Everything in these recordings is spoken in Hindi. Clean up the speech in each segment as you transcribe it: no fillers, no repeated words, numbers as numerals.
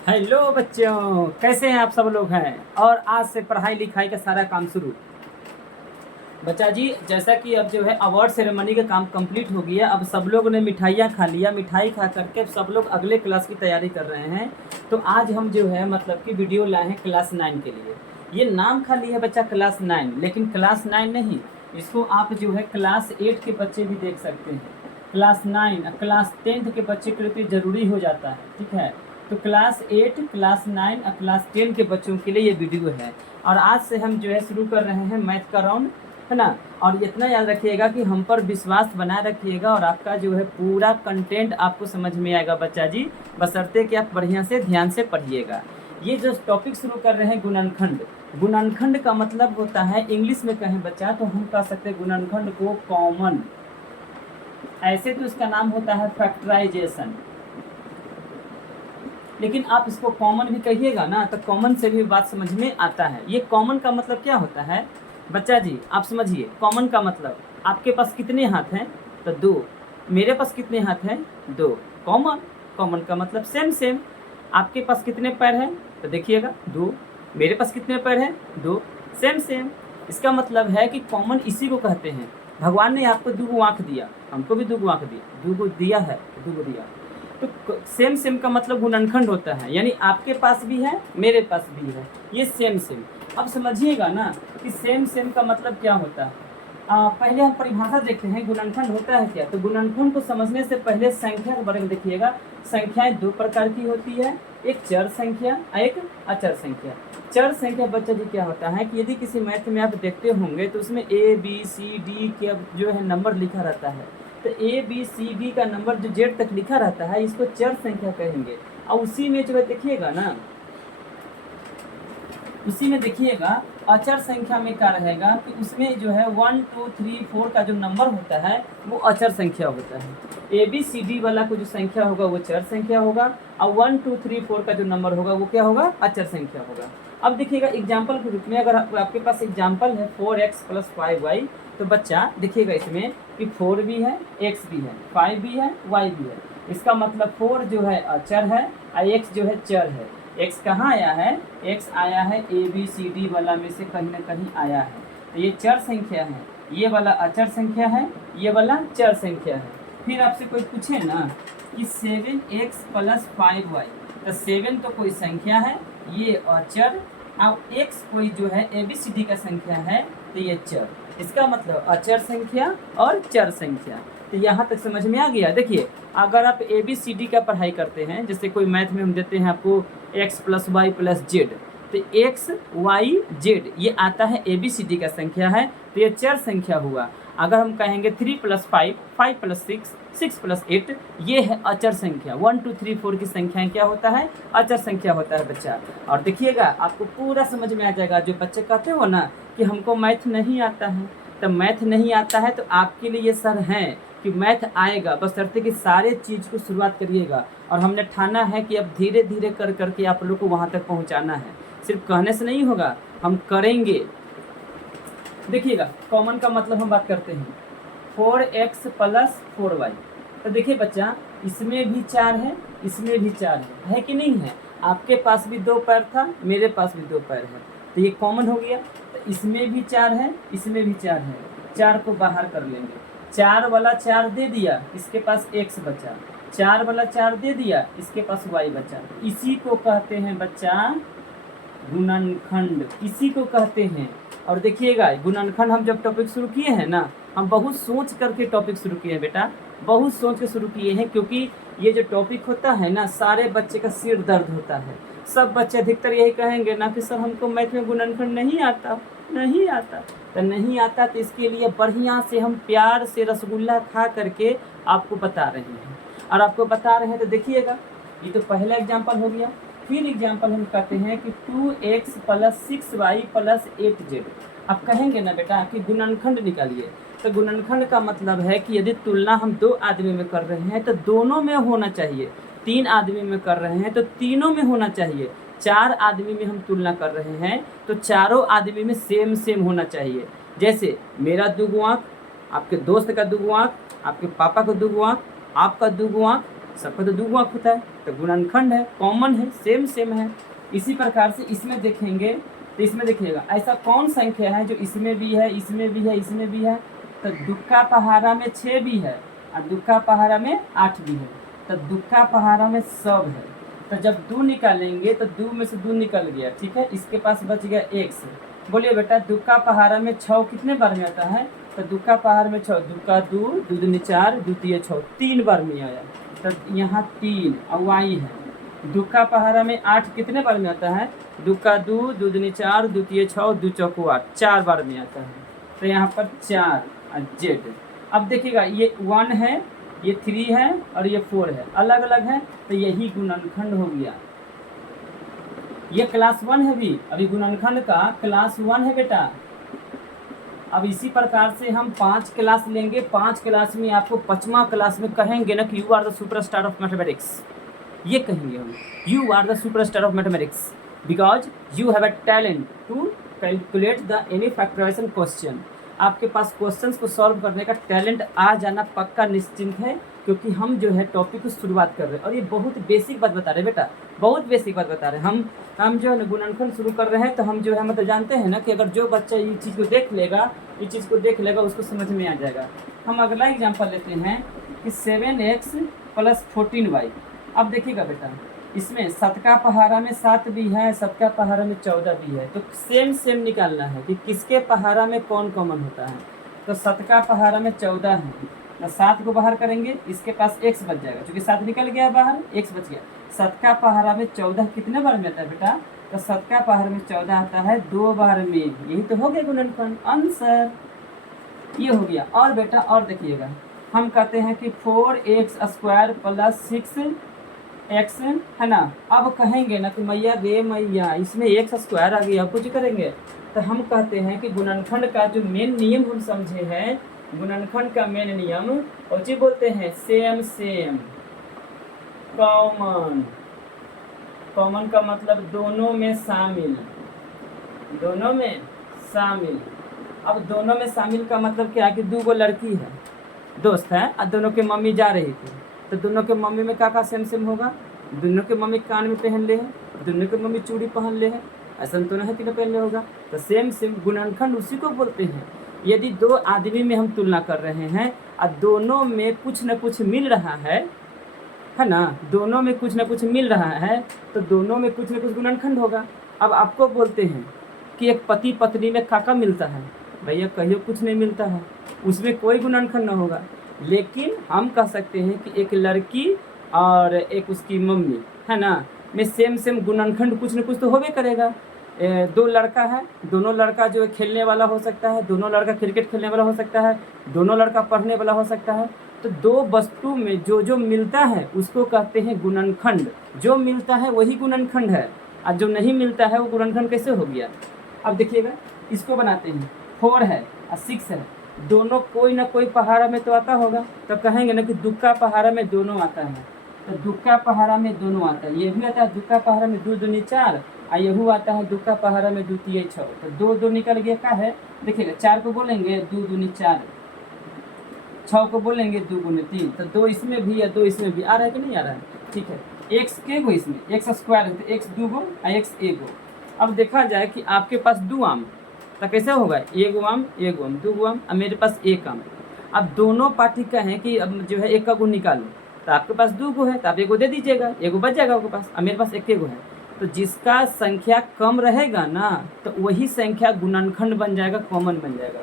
हेलो बच्चों, कैसे हैं आप सब लोग हैं। और आज से पढ़ाई लिखाई का सारा काम शुरू। बच्चा जी, जैसा कि अब जो है अवार्ड सेरेमनी का काम कंप्लीट हो गया। अब सब लोग ने मिठाइयाँ खा लिया। मिठाई खा करके सब लोग अगले क्लास की तैयारी कर रहे हैं। तो आज हम जो है मतलब कि वीडियो लाए हैं क्लास 9 के लिए। ये नाम खाली है बच्चा क्लास 9, लेकिन क्लास 9 नहीं, इसको आप जो है क्लास 8 के बच्चे भी देख सकते हैं। क्लास 9 क्लास 10 के बच्चे के लिए तो ज़रूरी हो जाता है, ठीक है। तो क्लास 8 क्लास 9 और क्लास 10 के बच्चों के लिए ये वीडियो है। और आज से हम जो है शुरू कर रहे हैं मैथ का राउंड, है ना। और इतना याद रखिएगा कि हम पर विश्वास बनाए रखिएगा और आपका जो है पूरा कंटेंट आपको समझ में आएगा बच्चा जी, बशर्ते कि आप बढ़िया से ध्यान से पढ़िएगा। ये जो टॉपिक शुरू कर रहे हैं गुणनखंड। गुणनखंड का मतलब होता है, इंग्लिश में कहें बच्चा तो हम कह सकते हैं गुणनखंड को कॉमन। ऐसे तो इसका नाम होता है फैक्टराइजेशन, लेकिन आप इसको कॉमन भी कहिएगा ना तो कॉमन से भी बात समझ में आता है। ये कॉमन का मतलब क्या होता है बच्चा जी, आप समझिए। कॉमन का मतलब आपके पास कितने हाथ हैं तो दो, मेरे पास कितने हाथ हैं दो, कॉमन। कॉमन का मतलब सेम सेम। आपके पास कितने पैर हैं तो देखिएगा दो, मेरे पास कितने पैर हैं दो, सेम सेम। इसका मतलब है कि कॉमन इसी को कहते हैं। भगवान ने आपको दो आँख दिया, हमको भी दो आँख दिया, दो दिया है, दो दिया। तो सेम सेम का मतलब गुणनखंड होता है, यानी आपके पास भी है मेरे पास भी है, ये सेम सेम। अब समझिएगा ना कि सेम सेम का मतलब क्या होता है। पहले हम परिभाषा देखते हैं गुणनखंड होता है क्या। तो गुणनखंड को समझने से पहले संख्या के बारे में देखिएगा। संख्याएं दो प्रकार की होती है, एक चर संख्या, एक अचर संख्या। चर संख्या बच्चा जी क्या होता है कि यदि किसी मैथ में आप देखते होंगे तो उसमें ए बी सी डी के जो है नंबर लिखा रहता है। तो ए बी सी डी का नंबर जो जेड तक लिखा रहता है इसको चर संख्या कहेंगे। और उसी में जो है देखिएगा ना, उसी में देखिएगा अचर संख्या में क्या रहेगा कि उसमें जो है 1 2 3 4 का जो नंबर होता है वो अचर संख्या होता है। ए बी सी डी वाला को जो संख्या होगा वो चर संख्या होगा, और 1 2 3 4 का जो नंबर होगा वो क्या होगा अचर संख्या होगा। अब देखिएगा एग्जाम्पल के रूप में, अगर आपके पास एग्जाम्पल है 4x + 5y, तो बच्चा देखिएगा इसमें कि 4 भी है, x भी है, 5 भी है, y भी है। इसका मतलब 4 जो है अचर है और x जो है चर है। x कहाँ आया है, x आया है ए बी सी डी वाला में से कहीं ना कहीं आया है। तो ये चर संख्या है, ये वाला अचर संख्या है, ये वाला चर संख्या है। फिर आपसे कोई पूछे ना कि 7x + 5y, तो 7 तो कोई संख्या है, ये अचर, और x कोई जो है ए बी सी डी का संख्या है, तो ये चर। इसका मतलब अचर संख्या और चर संख्या। तो यहाँ तक समझ में आ गया। देखिए अगर आप ए बी सी डी का पढ़ाई करते हैं, जैसे कोई मैथ में हम देते हैं आपको x + y + z, तो x y z ये आता है ए बी सी डी का संख्या है, तो ये चर संख्या हुआ। अगर हम कहेंगे 3 + 5, 5 + 6, 6 + 8, ये है अचर संख्या। 1 2 3 4 की संख्याएं क्या होता है अचर संख्या होता है बच्चा। और देखिएगा आपको पूरा समझ में आ जाएगा। जो बच्चे कहते हो ना कि हमको मैथ नहीं आता है, तो मैथ नहीं आता है तो आपके लिए ये सर हैं कि मैथ आएगा, बशर्ते कि सारे चीज़ को शुरुआत करिएगा। और हमने ठाना है कि अब धीरे धीरे कर करके आप लोग को वहाँ तक पहुँचाना है, सिर्फ कहने से नहीं होगा, हम करेंगे। देखिएगा कॉमन का मतलब हम बात करते हैं 4x + 4y। तो देखिए बच्चा इसमें भी 4 है, इसमें भी 4 है कि नहीं है। आपके पास भी 2 पैर था, मेरे पास भी 2 पैर है, तो ये कॉमन हो गया। तो इसमें भी 4 है, इसमें भी 4 है, 4 को बाहर कर लेंगे। 4 वाला 4 दे दिया, इसके पास x बचा। 4 वाला 4 दे दिया, इसके पास y बचा। इसी को कहते हैं बच्चा गुणनखंड, इसी को कहते हैं। और देखिएगा गुणनखंड हम जब टॉपिक शुरू किए हैं ना, हम बहुत सोच करके टॉपिक शुरू किए हैं बेटा, बहुत सोच के शुरू किए हैं। क्योंकि ये जो टॉपिक होता है ना, सारे बच्चे का सिर दर्द होता है। सब बच्चे अधिकतर यही कहेंगे ना कि सर हमको मैथ में गुणनखंड नहीं आता, नहीं आता। तो नहीं आता तो इसके लिए बढ़िया से हम प्यार से रसगुल्ला खा करके आपको बता रहे हैं। और आपको बता रहे हैं तो देखिएगा, ये तो पहला एग्जाम्पल हो गया। फिर एग्जाम्पल हम कहते हैं कि 2x + 6y + 8z। अब कहेंगे ना बेटा कि गुणनखंड निकालिए, तो गुणनखंड का मतलब है कि यदि तुलना हम 2 आदमी में कर रहे हैं तो दोनों में होना चाहिए। 3 आदमी में कर रहे हैं तो तीनों में होना चाहिए। 4 आदमी में हम तुलना कर रहे हैं तो चारों आदमी में सेम सेम होना चाहिए। जैसे मेरा 2 आँख, आपके दोस्त का 2 आँख, आपके पापा का 2 आँख, आपका 2 आँख, सबका तो 2 आँख होता है, तो गुणनखंड है, कॉमन है, सेम सेम है। इसी प्रकार से इसमें देखेंगे तो इसमें देखिएगा ऐसा कौन संख्या है जो इसमें भी है, इसमें भी है, इसमें भी है। तो दुक्का पहाड़ा में 6 भी है और दुक्का पहाड़ा में 8 भी है, तो दुक्का पहाड़ा में सब है। तो जब 2 निकालेंगे तो 2 में से 2 निकल गया, ठीक है, इसके पास बच गया x। बोलिए बेटा दुक्का पहाड़ा में 6 कितने बार में आता है? तो दुक्का पहाड़ में 6, दुक्का 2, 2 दूनी 4, 2 तिये 6, 3 बार में आया। तो यहाँ 3 और y है। दुक्का पहाड़ा में 8 कितने बार में आता है? दुक्का 2, 2 दूनी 4, 2 तिये 6, 2 चौको 8, 4 बार में आता है। तो यहाँ पर 4 और z। अब देखिएगा ये 1 है, ये 3 है और ये 4 है, अलग अलग है, तो यही गुणनखंड हो गया। ये क्लास 1 है भी, अभी गुणनखंड का क्लास 1 है बेटा। अब इसी प्रकार से हम 5 क्लास लेंगे, 5 क्लास में आपको 5वां क्लास में कहेंगे ना कि you are the superstar of mathematics. ये कहेंगे हम, you are the superstar of mathematics because you have a talent to calculate the any factorization question. आपके पास क्वेश्चंस को सॉल्व करने का टैलेंट आ जाना पक्का निश्चिंत है, क्योंकि हम जो है टॉपिक की शुरुआत कर रहे हैं और ये बहुत बेसिक बात बता रहे हैं बेटा, बहुत बेसिक बात बता रहे हैं। हम जो है गुणनखंड शुरू कर रहे हैं, तो हम जो है मतलब जानते हैं ना कि अगर जो बच्चा ये चीज़ को देख लेगा, ये चीज़ को देख लेगा, उसको समझ में आ जाएगा। हम अगला एग्जाम्पल लेते हैं कि 7x + 14y। अब देखिएगा बेटा, इसमें 7 का पहाड़ा में 7 भी है, 7 का पहाड़ा में 14 भी है, तो सेम सेम निकालना है कि किसके पहाड़ा में कौन कॉमन होता है। तो 7 का पहाड़ा में 14 है, तो 7 को बाहर करेंगे, इसके पास x बच जाएगा, क्योंकि 7 निकल गया बाहर, x बच गया। 7 का पहाड़ा में 14 कितने बार में आता है बेटा? तो 7 का पहाड़ा में 14 आता है 2 बार में। यही तो हो गया गुणनखंड, आंसर ये हो गया। और बेटा और देखिएगा, हम कहते हैं कि 4x² + 6x है ना। अब कहेंगे ना कि मैया रे मैया इसमें x² आ गया, कुछ करेंगे। तो हम कहते हैं कि गुणनखंड का जो मेन नियम हम समझे हैं, गुणनखंड का मेन नियम और जी बोलते हैं सेम सेम, कॉमन। कॉमन का मतलब दोनों में शामिल, दोनों में शामिल। अब दोनों में शामिल का मतलब क्या है कि 2 लड़की है, दोस्त है, और दोनों के मम्मी जा रही थी, तो दोनों के मम्मी में का सेम सेम होगा? दोनों के मम्मी कान में पहन ले है, दोनों के मम्मी चूड़ी पहन ले है, ऐसा तो नहीं है कि पहन ले होगा। तो सेम सेम गुणनखंड उसी को बोलते हैं। यदि 2 आदमी में हम तुलना कर रहे हैं और दोनों में कुछ न कुछ मिल रहा है ना, दोनों में कुछ न कुछ मिल रहा है, तो दोनों में कुछ न कुछ गुणनखंड होगा। अब आपको बोलते हैं कि एक पति पत्नी में काका मिलता है, भैया कहियो कुछ नहीं मिलता है, उसमें कोई गुणनखंड न होगा। लेकिन हम कह सकते हैं कि एक लड़की और एक उसकी मम्मी है ना में सेम सेम गुणनखंड कुछ न कुछ तो होबे करेगा। 2 लड़का है, दोनों लड़का जो है खेलने वाला हो सकता है, दोनों लड़का क्रिकेट खेलने वाला हो सकता है, दोनों लड़का पढ़ने वाला हो सकता है। तो 2 वस्तु में जो जो मिलता है उसको कहते हैं गुणनखंड। जो मिलता है वही गुणनखंड है, और जो नहीं मिलता है वो गुणनखंड कैसे हो गया? अब देखिएगा, इसको बनाते हैं, 4 है और 6 है, दोनों कोई ना कोई पहाड़ा में तो आता होगा, तो कहेंगे ना कि दुक्का पहाड़ा में दोनों आता है। तो दुक्का पहाड़ा में दोनों आता है, ये भी आता है दुक्का पहाड़ा में 2 दूनी 4, और यहू आता है दुक्का पहाड़ा में 2 तिये 6। तो 2 2 निकल गया, का है देखिएगा, 4 को बोलेंगे 2 दूनी 4, 6 को बोलेंगे 2 गुने 3, तो 2 इसमें भी है, 2 इसमें भी। आ रहा है कि नहीं आ रहा है? ठीक है। x के गो इसमें x² है, तो x 2 गो और x 1 गो। अब देखा जाए कि आपके पास 2 आम, तो कैसे होगा? 1 आम 1 आम 2 आम, और मेरे पास 1 आम। अब दोनों पार्टी का है कि अब जो है 1 का गुण निकालो, तो आपके पास 2 गो है, तो आप 1 गो दे दीजिएगा, 1 गो बच जाएगा आपके पास, और मेरे पास 1 गो है। तो जिसका संख्या कम रहेगा ना, तो वही संख्या गुणनखंड बन जाएगा, कॉमन बन जाएगा।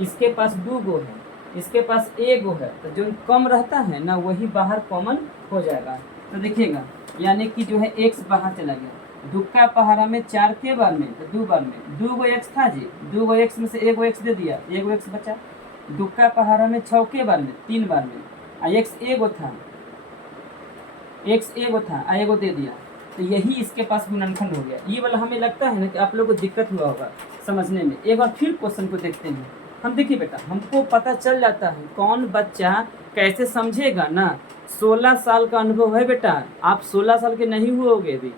इसके पास 2 गो है, इसके पास 1 गो है, तो जो कम रहता है ना वही बाहर कॉमन हो जाएगा। तो देखिएगा, यानी कि जो है x बाहर चला गया। दुक्का पहाड़ा में 4 के बार में, तो 2 बार में 2 गो x था जी, 2 गो x में से 1 गो x दे दिया, 1 गो x बचा। दुक्का पहाड़ा में 6 के बार में 3 बार में, और x 1 गो था, x 1 गो था, 1 गो दे दिया, तो यही इसके पास गुणनखंड हो गया। ये वाला हमें लगता है ना कि आप लोगों को दिक्कत हुआ होगा समझने में। एक बार फिर क्वेश्चन को देखते हैं हम। देखिए बेटा, हमको पता चल जाता है कौन बच्चा कैसे समझेगा ना। 16 साल का अनुभव है बेटा, आप 16 साल के नहीं हुओगे अभी,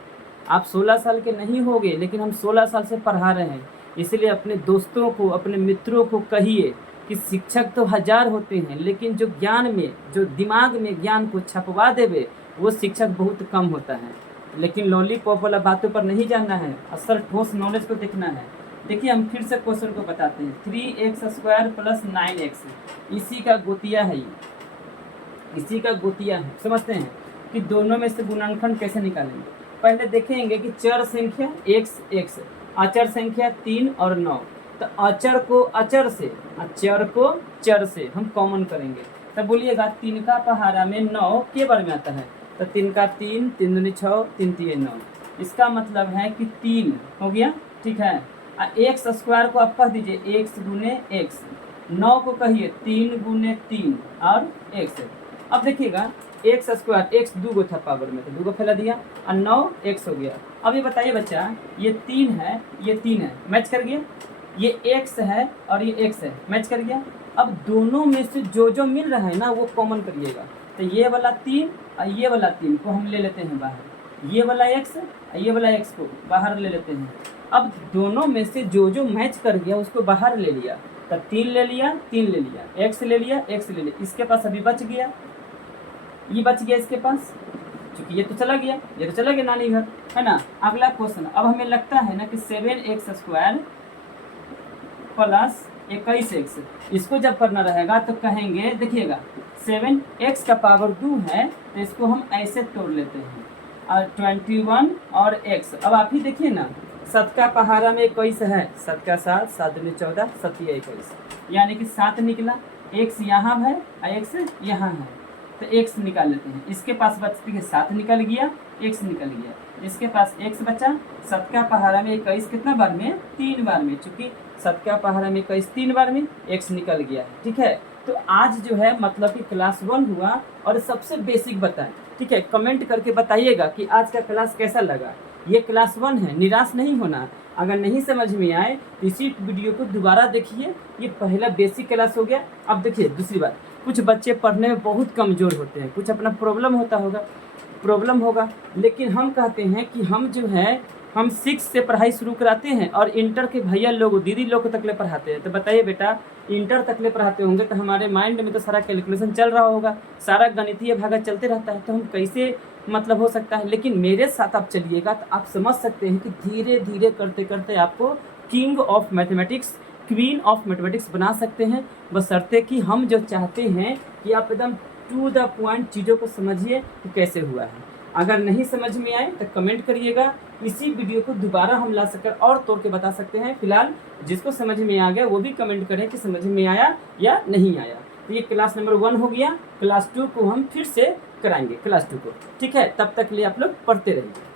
आप 16 साल के नहीं होगे, लेकिन हम 16 साल से पढ़ा रहे हैं। इसलिए अपने दोस्तों को, अपने मित्रों को कहिए कि शिक्षक तो 1000 होते हैं, लेकिन जो ज्ञान में, जो दिमाग में ज्ञान को छपवा देवे वो शिक्षक बहुत कम होता है। लेकिन लॉलीपॉप वाला बातों पर नहीं जानना है, असल ठोस नॉलेज को देखना है। देखिए हम फिर से क्वेश्चन को बताते हैं। 3x² + 9x, इसी का गोतिया है ये, इसी का गोतिया है। समझते हैं कि दोनों में से गुणनखंड कैसे निकालेंगे। पहले देखेंगे कि चर संख्या x, अचर संख्या 3 और 9। तो अचर को अचर से, अचर को चर से हम कॉमन करेंगे। तब बोलिएगा 3 का पहाड़ा में 9 के बार में आता है। तो 3 का 3, 3 दूनी 6, 3 तिये 9। इसका मतलब है कि 3 हो गया, ठीक है। x² को आप कह दीजिए x गुने x, 9 को कहिए 3 गुने 3 और x। अब देखिएगा x², x 2 गो था पावर में, तो 2 को फैला दिया और 9x हो गया। अब ये बताइए बच्चा, ये 3 है, ये 3 है, मैच कर गया। ये x है और ये x है, मैच कर गया। अब दोनों में से जो जो मिल रहा है ना वो कॉमन करिएगा। तो ये वाला 3 और ये वाला 3 को हम ले लेते हैं बाहर, ये वाला x और ये वाला x को बाहर ले लेते हैं। अब दोनों में से जो जो मैच कर गया उसको बाहर ले लिया। तो 3 ले लिया, 3 ले लिया, x ले लिया, x ले लिया। इसके पास अभी बच गया, ये बच गया इसके पास, क्योंकि ये तो चला गया, ये तो चला गया नानी घर, है ना। अगला क्वेश्चन, अब हमें लगता है ना कि 7x² + 21x, इसको जब करना रहेगा तो कहेंगे, देखिएगा 7x का पावर 2 है तो इसको हम ऐसे तोड़ लेते हैं और 21 और x। अब आप ही देखिए ना, 7 का पहाड़ा में 21 है, 7 का 7, 7 दूनी 14, 7 या 21, यानी कि 7 निकला। x यहाँ है और x यहाँ है, तो x निकाल लेते हैं। इसके पास बचती है 7 निकल गया, x निकल गया। इसके पास x बचा। 7 का पहाड़ा में 21 कितना बार में? 3 बार में, चूँकि 7 का पहाड़ा में 21 3 बार में, x निकल गया है, ठीक है। तो आज जो है मतलब कि क्लास 1 हुआ और सबसे बेसिक बताएं, ठीक है। कमेंट करके बताइएगा कि आज का क्लास कैसा लगा। ये क्लास 1 है, निराश नहीं होना। अगर नहीं समझ में आए तो इसी वीडियो को दोबारा देखिए। ये पहला बेसिक क्लास हो गया। अब देखिए दूसरी बात, कुछ बच्चे पढ़ने में बहुत कमज़ोर होते हैं, कुछ अपना प्रॉब्लम होगा, लेकिन हम कहते हैं कि हम जो है हम 6 से पढ़ाई शुरू कराते हैं और इंटर के भैया लोग दीदी लोग तक ले पढ़ाते हैं। तो बताइए बेटा, इंटर तक ले पढ़ाते होंगे तो हमारे माइंड में तो सारा कैलकुलेशन चल रहा होगा, सारा गणितीय भागा चलते रहता है, तो हम कैसे मतलब हो सकता है। लेकिन मेरे साथ आप चलिएगा तो आप समझ सकते हैं कि धीरे धीरे करते करते आपको king of mathematics, queen of mathematics बना सकते हैं, बशर्ते कि हम जो चाहते हैं कि आप एकदम टू द पॉइंट चीज़ों को समझिए कि कैसे हुआ है। अगर नहीं समझ में आए तो कमेंट करिएगा, इसी वीडियो को दोबारा हम ला सकर और तोड़ के बता सकते हैं। फिलहाल जिसको समझ में आ गया वो भी कमेंट करें कि समझ में आया या नहीं आया। तो ये क्लास नंबर 1 हो गया। क्लास 2 को हम फिर से कराएंगे, क्लास 2 को, ठीक है। तब तक लिए आप लोग पढ़ते रहिए।